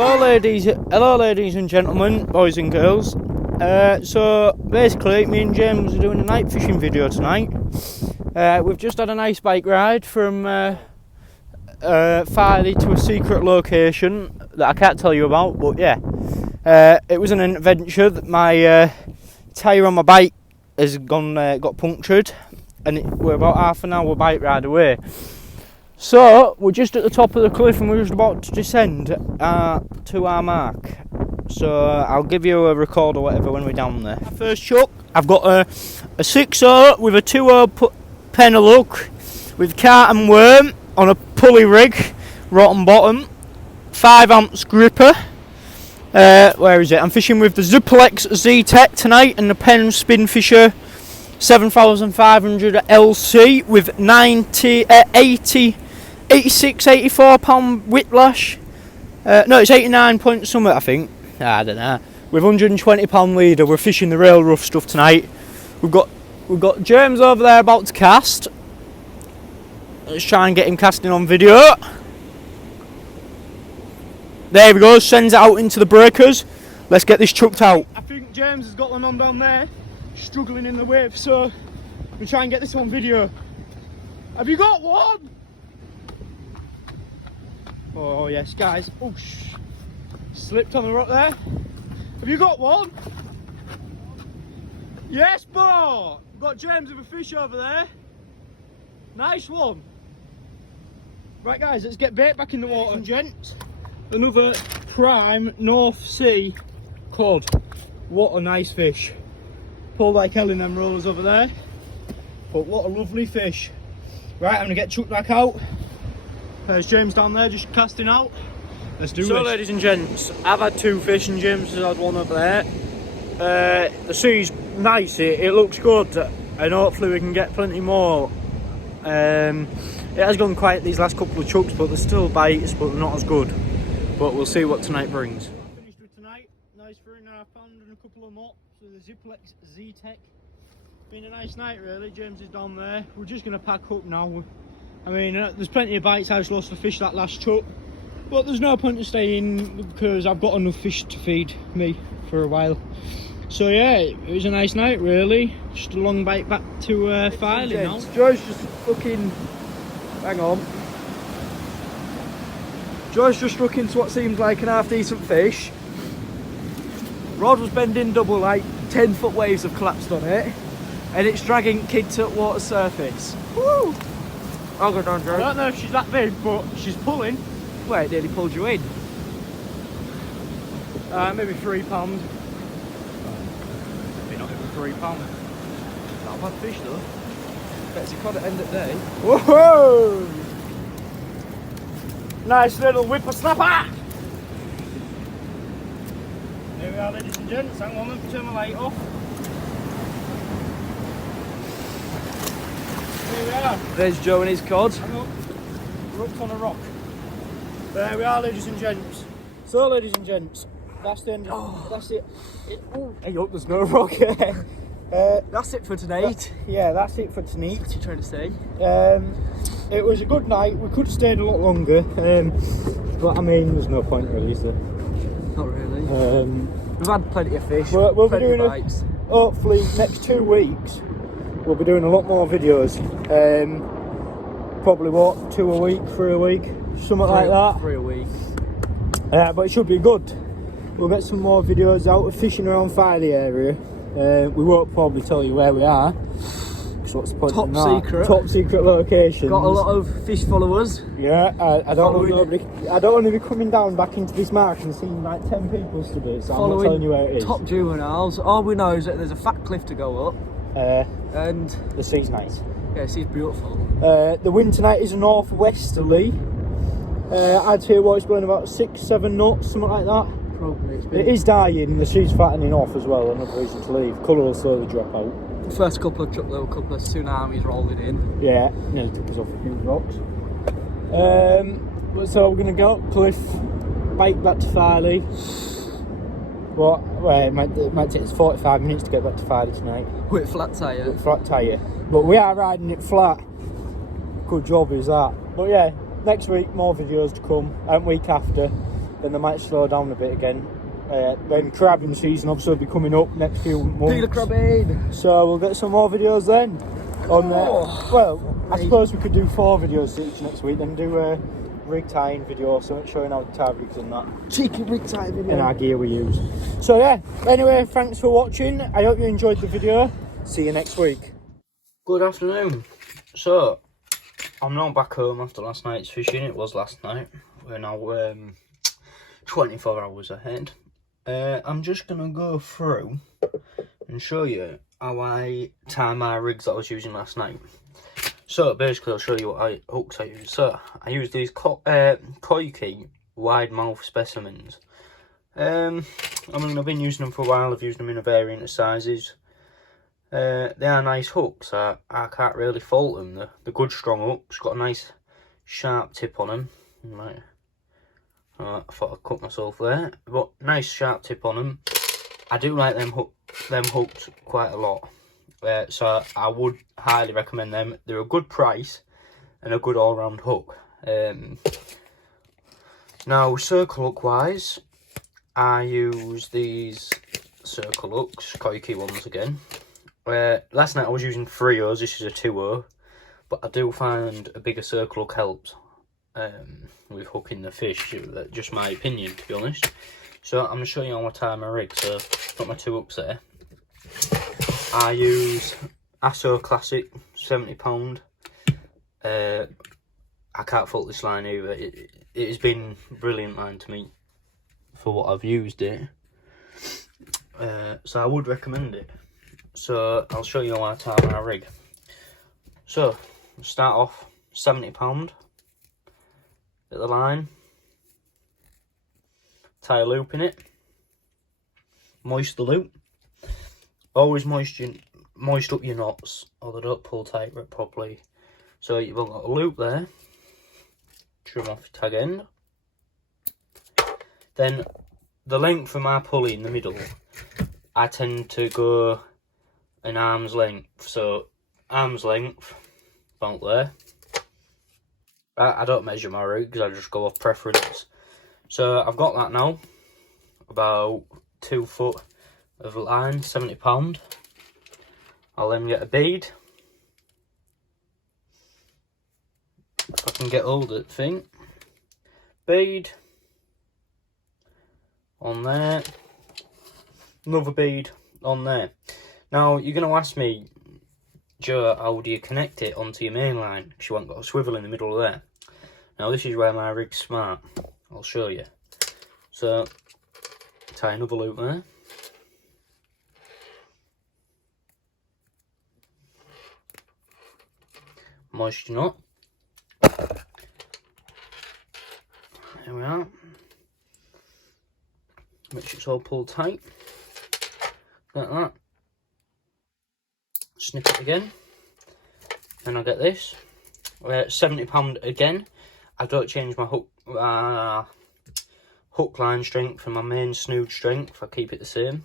Hello ladies and gentlemen, boys and girls. So basically me and James are doing a night fishing video tonight. We've just had a nice bike ride from Filey to a secret location that I can't tell you about, but yeah, it was an adventure. That my tyre on my bike has got punctured, and we're about half an hour bike ride away. So we're just at the top of the cliff and we're just about to descend to our mark. So I'll give you a record or whatever when we're down there. First chuck, I've got a 6-0 with a 2-0 penny hook with cart and worm on a pulley rig, rotten bottom, 5 ounce gripper. Where is it? I'm fishing with the Zuplex Z-Tech tonight and the Penn Spin Fisher 7500 LC with 86, 84 pound whiplash. No, it's 89 point something, I think. I don't know. With 120 pound leader, we're fishing the real rough stuff tonight. We've got James over there about to cast. Let's try and get him casting on video. There we go. Sends it out into the breakers. Let's get this chucked out. I think James has got one on down there, struggling in the wave. So we'll try and get this on video. Have you got one? Oh yes, guys. Oh, slipped on the rock there. Have you got one? Yes, boy. Got James with a fish over there. Nice one. Right, guys, let's get bait back in the water. And gents, another prime North Sea cod. What a nice fish. Pulled like hell in them rollers over there. But what a lovely fish. Right, I'm gonna get chucked back out. There's James down there just casting out. Let's do this. So ladies and gents, I've had 2 fish and James has had one over there. The sea's nice, it looks good, and hopefully we can get plenty more. It has gone quiet these last couple of chucks, but there's still bites, but they're not as good. But we'll see what tonight brings. Finished with tonight, nice 3.5 pound and a couple of mops with the Zuplex Z-Tech. Been a nice night really. James is down there. We're just going to pack up now. I mean, there's plenty of bites. I just lost the fish that last chuck, but there's no point in staying because I've got enough fish to feed me for a while. So yeah, it was a nice night really. Just a long bite back to Filey now. Joy's just fucking... hang on. Joy's just struck into what seems like an half decent fish. Rod was bending double, like 10-foot waves have collapsed on it, and it's dragging kid to water surface. Woo! I'll go down, Joe. I don't know if she's that big, but she's pulling. Well, it nearly pulled you in. Maybe 3 pounds. Maybe not even 3 pounds. Not a bad fish though. That's a cod at end of the day. Whoa! Nice little whippersnapper! Here we are, ladies and gents. Hang on, let me turn my light off. Here we are. There's Joe and his cod. Hang on. We're up on a rock. There we are, ladies and gents. So, ladies and gents, that's the end of that's it. Hey, look, there's no rock here. That's it for tonight. Yeah, that's it for tonight. What are you trying to say? It was a good night. We could have stayed a lot longer, but I mean, there's no point really, is there? Not really. We've had plenty of fish. We'll be doing bites. Hopefully, next 2 weeks, we'll be doing a lot more videos. Probably what, 2 a week, 3 a week, something like that. 3 a week. But it should be good. We'll get some more videos out of fishing around Filey area. We won't probably tell you where we are. So what's the point? Top secret. Top secret locations. Got a lot of fish followers. Yeah, I don't want to be coming down back into this marsh and seeing like 10 people today. So I'm not telling you where it is. Top juveniles. All we know is that there's a fat cliff to go up. And the sea's nice. Yeah, the sea's beautiful. The wind tonight is a northwesterly. I'd say what it's blowing about 6-7 knots, something like that. Probably. It is dying, the sea's fattening off as well, another reason to leave. Colour will slowly drop out. The first couple of truck, there were a couple of tsunamis rolling in. Yeah, nearly took us off a few rocks. So we're going to go up cliff, bike back to Filey. Well, it might take us 45 minutes to get back to Filey tonight. With flat tyre. With flat tyre. But we are riding it flat. Good job is that. But yeah, next week more videos to come, and week after. then they might slow down a bit again. Then crabbing season obviously will be coming up next few months. Peeler crabbing! So we'll get some more videos then. On well, I suppose we could do 4 videos each next week, then do a rig tying video, so showing how to tie rigs and that. Cheeky rig tying video. And our gear we use. So yeah, anyway, thanks for watching. I hope you enjoyed the video. See you next week. Good afternoon. So, I'm now back home after last night's fishing. It was last night. We're now 24 hours ahead. I'm just going to go through and show you how I tie my rigs that I was using last night. So basically I'll show you what hooks I use. So I use these koi wide mouth specimens. I mean, I've been using them for a while. I've used them in a variant of sizes. They are nice hooks. I can't really fault them. They're good strong hooks. Got a nice sharp tip on them. Right. I thought I'd cut myself there, but nice sharp tip on them. I do like them hooks quite a lot, so I would highly recommend them. They're a good price and a good all-round hook. Now, circle hook wise, I use these circle hooks, Koiki ones again. Last night I was using 3/0, this is a 2/0, but I do find a bigger circle hook helps. With hooking the fish, just my opinion, to be honest. So I'm going to show you how I tie my rig. So I've got my 2 hooks there. I use ASO Classic 70 pound. I can't fault this line either. It has been a brilliant line to me for what I've used it. So I would recommend it. So I'll show you how I tie my rig. So start off 70 pound. At the line, tie a loop in it, moist the loop, always moist up your knots or they don't pull tight properly. So you've got a loop there, trim off your tag end, then the length of my pulley in the middle, I tend to go an arm's length, so arm's length, about there. I don't measure my rigs, I just go off preference. So I've got that now, about 2 foot of line, 70 pound. I'll then get a bead. If I can get hold of the thing. Bead. On there. Another bead on there. Now you're going to ask me, Joe, how do you connect it onto your main line? Because you haven't got a swivel in the middle of there. Now this is where my rig's smart. I'll show you. So, tie another loop there. Moisten up. There we are. Make sure it's all pulled tight. Like that. Snip it again. Then I'll get this. 70 pound again. I don't change my hook line strength and my main snood strength. I keep it the same.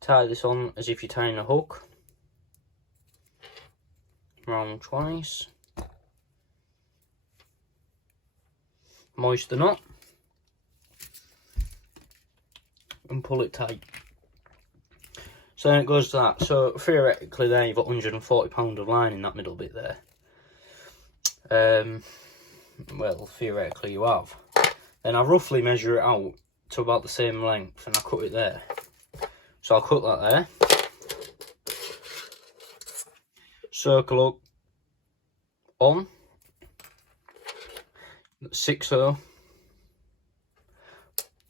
Tie this on as if you're tying a hook. Round twice. Moist the knot. And pull it tight. So then it goes to that. So theoretically there you've got 140 pound of line in that middle bit there. Well, theoretically you have. Then I roughly measure it out to about the same length and I cut it there. So I'll cut that there. Circle up on 6/0,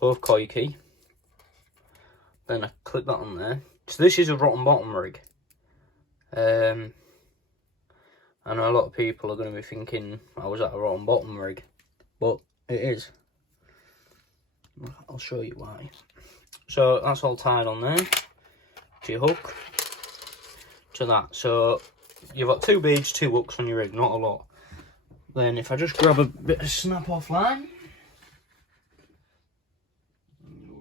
both Koiki. Then I clip that on there. So this is a rotten bottom rig. I know a lot of people are going to be thinking, I was at a rotten bottom rig, but it is. I'll show you why. So that's all tied on there to your hook, to that. So you've got 2 beads, 2 hooks on your rig, not a lot. Then if I just grab a bit of snap off line,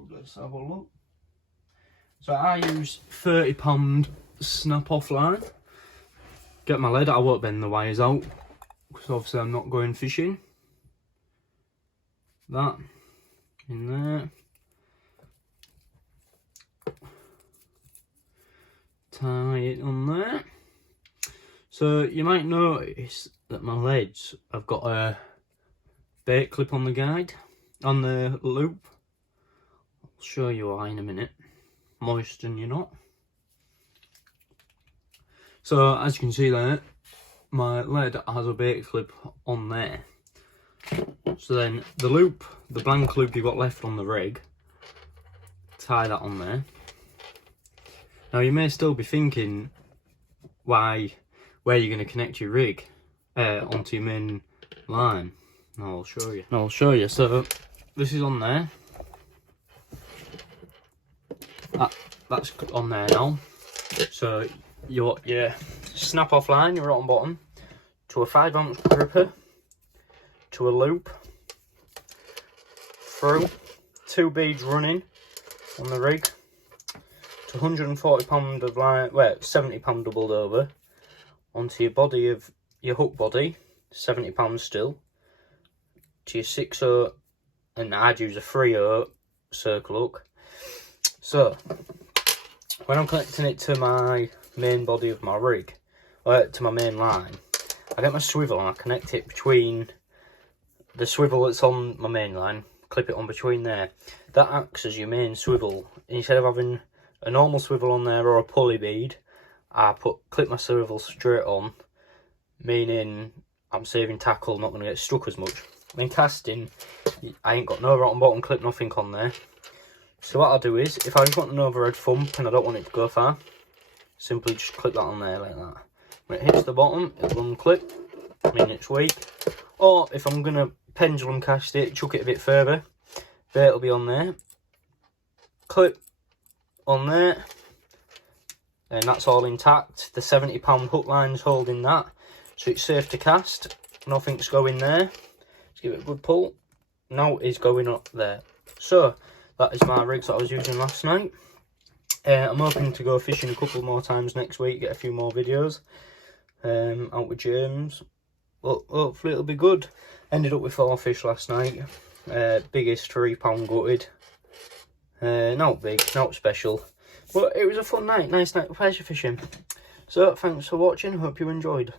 let's have a look. So I use 30 pound snap off line. Get my lead, I won't bend the wires out because obviously I'm not going fishing. that in there. Tie it on there. So you might notice that my leads have got a bait clip on the guide, on the loop. I'll show you why in a minute. Moisten your knot. So as you can see there, my lead has a bait clip on there. So then the loop, the blank loop you've got left on the rig, tie that on there. Now you may still be thinking where you're going to connect your rig onto your main line. Now I'll show you. So this is on there. That's on there now. So your snap off line, your rotten bottom, to a 5 ounce gripper, to a loop, through 2 beads running on the rig, to 140 pound of line, well 70 pound doubled over, onto your body of your hook body, 70 pounds still, to your 6/0, and I'd use a 3/0 circle hook. So when I'm connecting it to my main body of my rig, to my main line, I get my swivel and I connect it between the swivel that's on my main line, clip it on between there. That acts as your main swivel. Instead of having a normal swivel on there or a pulley bead, I clip my swivel straight on, meaning I'm saving tackle, not going to get stuck as much. When casting, I ain't got no rotten bottom clip, nothing on there. So what I'll do is, if I just want an overhead thump and I don't want it to go far, simply just clip that on there like that. When it hits the bottom, it'll unclip, meaning it's weak. Or if I'm going to pendulum cast it, chuck it a bit further, bait will be on there, clip on there, and that's all intact. The 70 pound hook line's holding that, so it's safe to cast, nothing's going there. Let's give it a good pull. Now it's going up there. So that is my rigs that I was using last night. I'm hoping to go fishing a couple more times next week, get a few more videos out with James. Well, hopefully it'll be good. Ended up with 4 fish last night. Biggest 3 pound gutted. Not big, not special, but it was a fun night, nice night of pleasure fishing. So thanks for watching, hope you enjoyed.